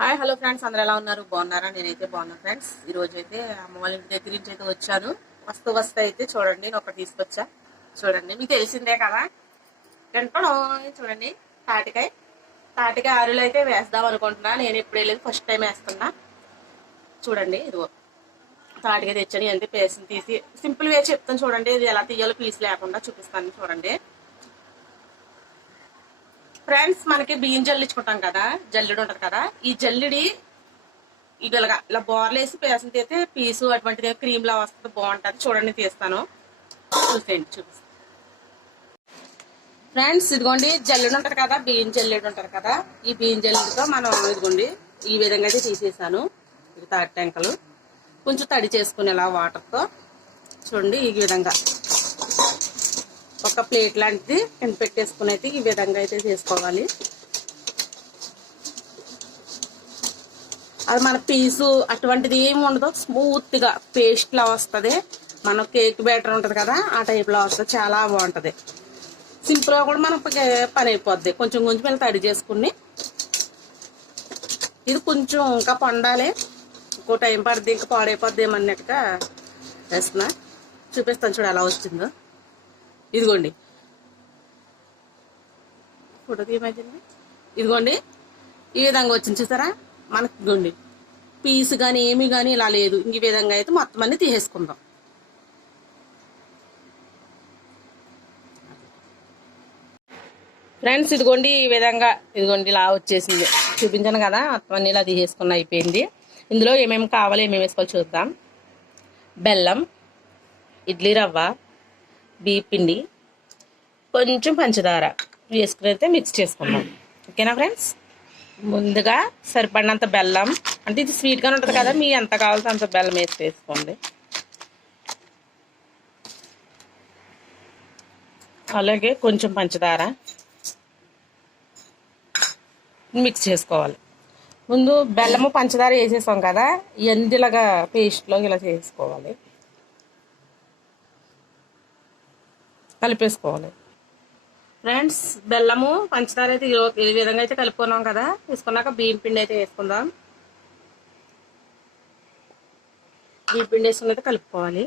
Hi hello friends, అందరూ ఎలా ఉన్నారు? బాగున్నారా? నేనైతే బాగున్నాను ఫ్రెండ్స్. ఈ రోజు అయితే అమ్మ వాళ్ళ ఇంటి దగ్గర నుంచి అయితే వచ్చాను. వస్తూ అయితే చూడండి, నేను ఒకటి తీసుకొచ్చా. చూడండి, మీకు తెలిసిందే కదా. గంటలో చూడండి, తాటికాయ తాటికాయ ఆరులు అయితే వేద్దాం అనుకుంటున్నా. నేను ఎప్పుడు వెళ్ళేది ఫస్ట్ టైం వేస్తున్నా. చూడండి, ఇదిగో తాటికాయ తెచ్చాను. ఎంత పేస్ట్ తీసి సింపుల్ వే చెప్తాను చూడండి. ఇది ఎలా తీయాలో పీస్ లేకుండా చూపిస్తాను చూడండి ఫ్రెండ్స్. మనకి బియ్యం జల్లించుకుంటాం కదా, జల్లెడు ఉంటది కదా. ఈ జల్లెడి ఇగలగా ఇలా బోర్లు వేసి పేసం తీస్తే పీసు అటువంటిది క్రీమ్ లా వస్తుంది, బాగుంటుంది. చూడండి, తీస్తాను, చూపిస్తాను ఫ్రెండ్స్. ఇదిగోండి, జల్లెడు ఉంటది కదా, బియ్యం జల్లెడు ఉంటది కదా. ఈ బియ్యం జల్లెడుతో మనం ఇదిగోండి ఈ విధంగా అయితే తీసేసాను. ఇది తాటి టెంకలు కొంచెం తడి చేసుకునేలా వాటర్తో చూడండి. ఈ విధంగా ఒక ప్లేట్ లాంటిది కింద పెట్టేసుకుని అయితే ఈ విధంగా అయితే చేసుకోవాలి. అది మన పీసు అటువంటిది ఏమి ఉండదు, స్మూత్ గా పేస్ట్ లా వస్తుంది. మన కేక్ బ్యాటర్ ఉంటది కదా, ఆ టైప్ లో వస్తుంది. చాలా బాగుంటది. సింపుల్ గా కూడా మనం పని అయిపోద్ది. కొంచెం కొంచెం ఇలా తడి చేసుకుని ఇది కొంచెం ఇంకా పండాలి, ఇంకో టైం పడుద్ది, ఇంకా పాడైపోద్ది ఏమన్నట్టుగా వేస్తున్నా. చూపిస్తాను చూడు ఎలా వచ్చిందో. ఇదిగోండి, ఫోటో తీయమైంది. ఇదిగోండి, ఈ విధంగా వచ్చింది చూసారా. మనకి ఇదిగోండి పీస్ కానీ ఏమి కానీ ఇలా లేదు. ఈ విధంగా అయితే మొత్తం అన్ని తీసేసుకుందాం. ఫ్రెండ్స్, ఇదిగోండి ఈ విధంగా ఇదిగోండి ఇలా వచ్చేసింది. చూపించాను కదా, మొత్తం అన్ని ఇలా తీసేసుకున్న అయిపోయింది. ఇందులో ఏమేమి కావాలో ఏమేమి వేసుకోవాలి చూద్దాం. బెల్లం, ఇడ్లీ రవ్వ, బియ్యం పిండి, కొంచెం పంచదార వేసుకుని అయితే మిక్స్ చేసుకుందాం. ఓకేనా ఫ్రెండ్స్. ముందుగా సరిపడినంత బెల్లం, అంటే ఇది స్వీట్గానే ఉంటుంది కదా, మీ ఎంత కావాల్సి అంత బెల్లం వేసుకోండి. అలాగే కొంచెం పంచదార మిక్స్ చేసుకోవాలి. ముందు బెల్లము పంచదార వేసేసాం కదా, ఎండిలాగా పేస్ట్లో ఇలా చేసుకోవాలి, కలిపేసుకోవాలి. ఫ్రెండ్స్, బెల్లము పంచదార అయితే ఈ విధంగా అయితే కలుపుకున్నాం కదా. తీసుకున్నాక బియ్యం పిండి అయితే వేసుకుందాం. బియ్యం పిండి వేసుకుని అయితే కలుపుకోవాలి.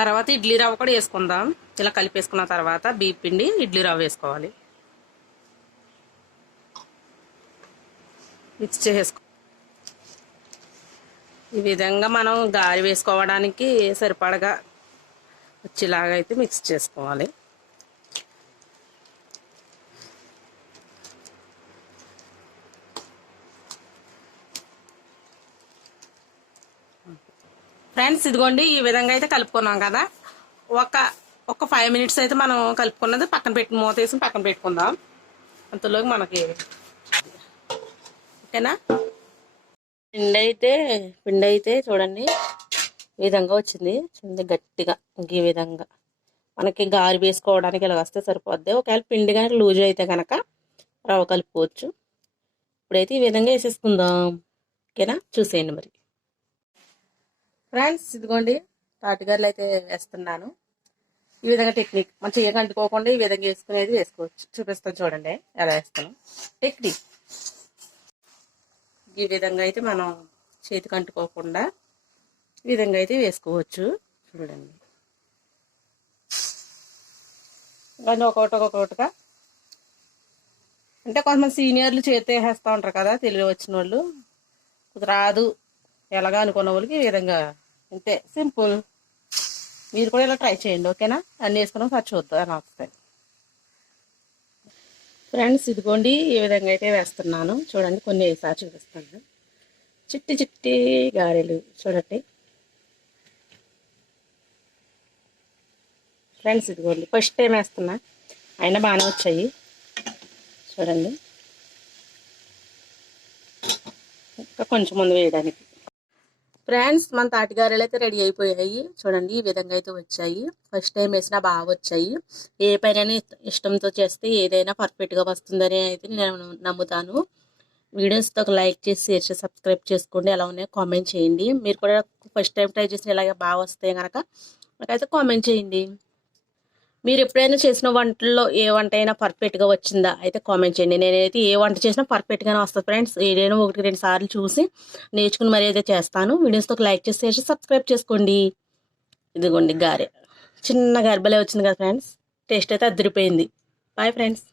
తర్వాత ఇడ్లీ రవ్వ కూడా వేసుకుందాం. ఇలా కలిపేసుకున్న తర్వాత బియ్యం పిండి ఇడ్లీ రవ్వ వేసుకోవాలి, మిక్స్ చేసుకో. ఈ విధంగా మనం గారి వేసుకోవడానికి సరిపడగా వచ్చేలాగా అయితే మిక్స్ చేసుకోవాలి. ఫ్రెండ్స్, ఇదిగోండి ఈ విధంగా అయితే కలుపుకున్నాం కదా. ఒక 5 minutes అయితే మనం కలుపుకున్నది పక్కన పెట్టి మూత వేసి పక్కన పెట్టుకుందాం. అంతలోకి మనకి ఓకేనా. పిండి అయితే చూడండి ఈ విధంగా వచ్చింది. చూడండి గట్టిగా ఈ విధంగా మనకి గారి వేసుకోవడానికి ఇలా వస్తే సరిపోద్ది. ఒకవేళ పిండి కనుక లూజ్ అయితే కనుక రవ్వ కలుపుకోవచ్చు. ఇప్పుడైతే ఈ విధంగా వేసేసుకుందాం. ఓకేనా, చూసేయండి మరి. ఫ్రెండ్స్, ఇదిగోండి తాటిగారులు అయితే వేస్తున్నాను. ఈ విధంగా టెక్నిక్ మనం చెయ్యక అంటుకోకుండా ఈ విధంగా వేసుకునేది వేసుకోవచ్చు. చూపిస్తాను చూడండి ఎలా వేస్తాను. టెక్నిక్ ఈ విధంగా అయితే మనం చేతికి అంటుకోకుండా ఈ విధంగా అయితే వేసుకోవచ్చు. చూడండి, కానీ ఒక్కొక్కటిగా అంటే కొంతమంది సీనియర్లు చేతి వేసేస్తూ ఉంటారు కదా, తెలివి వచ్చిన వాళ్ళు. రాదు ఎలాగా అనుకున్న వాళ్ళకి ఈ విధంగా అంతే, సింపుల్. మీరు కూడా ఇలా ట్రై చేయండి. ఓకేనా, అన్నీ వేసుకున్నాం సార్ చూద్దాం అని వస్తాయి. ఫ్రెండ్స్, ఇదిగోండి ఈ విధంగా అయితే వేస్తున్నాను. చూడండి, కొన్ని వేసారి చూపిస్తాను. చిట్టి చిట్టి గారెలు చూడండి ఫ్రెండ్స్. ఇదిగోండి ఫస్ట్ టైం వేస్తున్నా, అయినా బాగానే వచ్చాయి. చూడండి, ఇంకా కొంచెం ముందు వేయడానికి. ఫ్రెండ్స్, మన తాటిగారెలు అయితే రెడీ అయిపోయాయి. చూడండి, ఈ విధంగా అయితే వచ్చాయి. ఫస్ట్ టైం వేసినా బాగా వచ్చాయి. ఏ పైన ఇష్టంతో చేస్తే ఏదైనా పర్ఫెక్ట్గా వస్తుందని అయితే నేను నమ్ముతాను. వీడియోస్తో ఒక లైక్ చేసి షేర్ చేసి సబ్స్క్రైబ్ చేసుకోండి. ఎలా ఉన్నాయో కామెంట్ చేయండి. మీరు కూడా ఫస్ట్ టైం ట్రై చేసిన ఇలాగే బాగా వస్తాయి కనుక నాకైతే కామెంట్ చేయండి. మీరు ఎప్పుడైనా చేసిన వంటల్లో ఏ వంట అయినా పర్ఫెక్ట్గా వచ్చిందా అయితే కామెంట్ చేయండి. నేనైతే ఏ వంట చేసినా పర్ఫెక్ట్గానే వస్తుంది ఫ్రెండ్స్. ఏదైనా 1-2 సార్లు చూసి నేర్చుకుని మరీ అయితే చేస్తాను. వీడియోస్తో లైక్ చేసి సబ్స్క్రైబ్ చేసుకోండి. ఇదిగోండి గారె, చిన్న గర్భలే వచ్చింది కదా ఫ్రెండ్స్. టేస్ట్ అయితే అదిరిపోయింది. Boy friends.